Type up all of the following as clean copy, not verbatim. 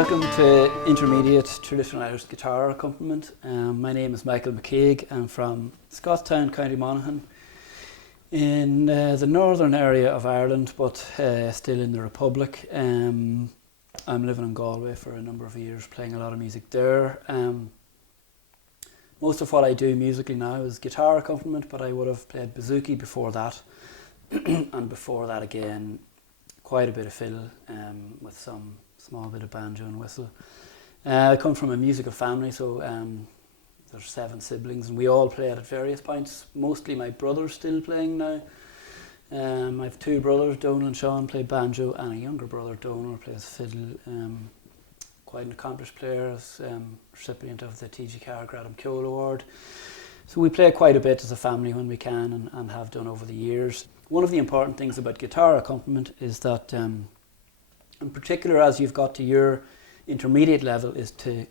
Welcome to Intermediate Traditional Irish Guitar Accompaniment. My name is Michael McCague. I'm from Scottstown, County Monaghan, in the northern area of Ireland, but still in the Republic. I'm living in Galway for a number of years, playing a lot of music there. Most of what I do musically now is guitar accompaniment, but I would have played bouzouki before that, and before that again, quite a bit of fiddle with some small bit of banjo and whistle. I come from a musical family, so there's 7 siblings and we all play at various points. Mostly my brother's still playing now. I have 2 brothers, Donal and Sean, play banjo, and a younger brother, Donal, plays fiddle. Quite an accomplished player, as recipient of the TG Carr Gradam Ceol Award. So we play quite a bit as a family when we can, and have done over the years. One of the important things about guitar accompaniment is that in particular, as you've got to your intermediate level, is to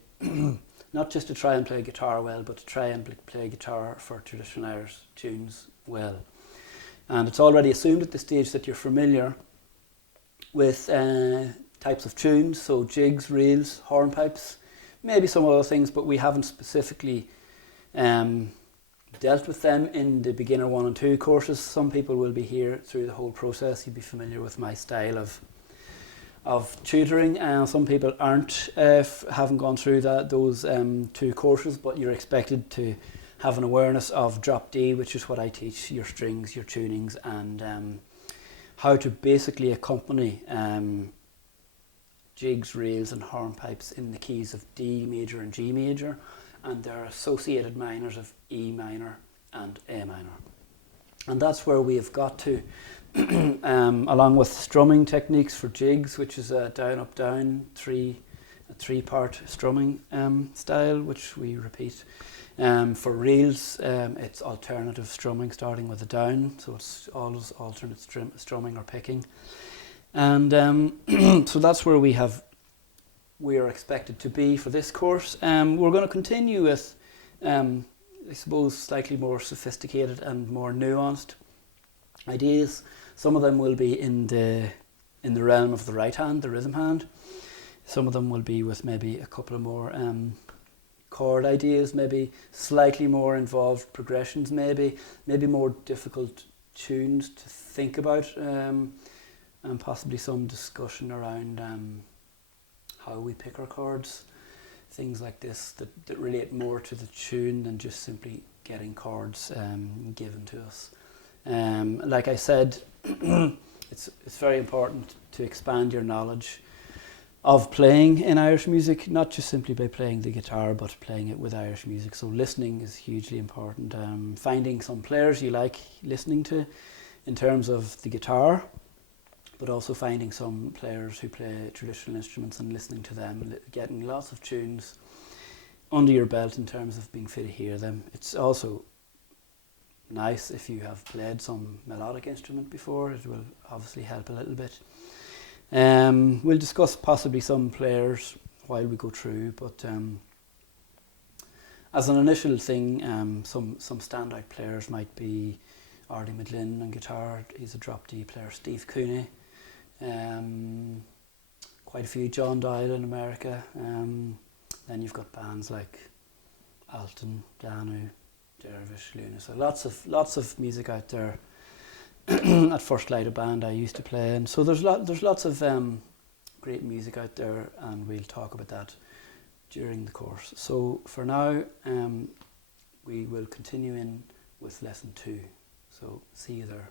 not just to try and play guitar well, but to try and play guitar for traditional Irish tunes well. And it's already assumed at this stage that you're familiar with types of tunes, so jigs, reels, hornpipes, maybe some other things, but we haven't specifically dealt with them in the beginner 1 and 2 courses. Some people will be here through the whole process. You'll be familiar with my style of tutoring, and some people aren't, haven't gone through those 2 courses, but you're expected to have an awareness of drop D, which is what I teach, your strings, your tunings, and how to basically accompany jigs, reels and hornpipes in the keys of D major and G major, and their associated minors of E minor and A minor. And that's where we have got to, along with strumming techniques for jigs, which is a down, up, down, a 3-part strumming style, which we repeat. For reels, it's alternative strumming, starting with a down, so it's always alternate strumming or picking. And so that's where we are expected to be for this course. We're going to continue with, I suppose, slightly more sophisticated and more nuanced ideas. Some of them will be in the realm of the right hand, the rhythm hand. Some of them will be with maybe a couple of more chord ideas, maybe slightly more involved progressions, maybe more difficult tunes to think about, and possibly some discussion around how we pick our chords, things like this that relate more to the tune than just simply getting chords given to us. Like I said, it's very important to expand your knowledge of playing in Irish music, not just simply by playing the guitar, but playing it with Irish music. So listening is hugely important. Finding some players you like listening to in terms of the guitar, but also finding some players who play traditional instruments and listening to them, getting lots of tunes under your belt in terms of being fit to hear them. It's also nice if you have played some melodic instrument before. It will obviously help a little bit. We'll discuss possibly some players while we go through, but as an initial thing, some standout players might be Ardy Midlin on guitar. He's a drop D player. Steve Cooney. Quite a few. John Doyle in America. Then you've got bands like Alton, Danu, Dervish, Luna. So lots of music out there. At First Light, a band I used to play in. So there's lots of great music out there, and we'll talk about that during the course. So for now, we will continue in with lesson 2. So see you there.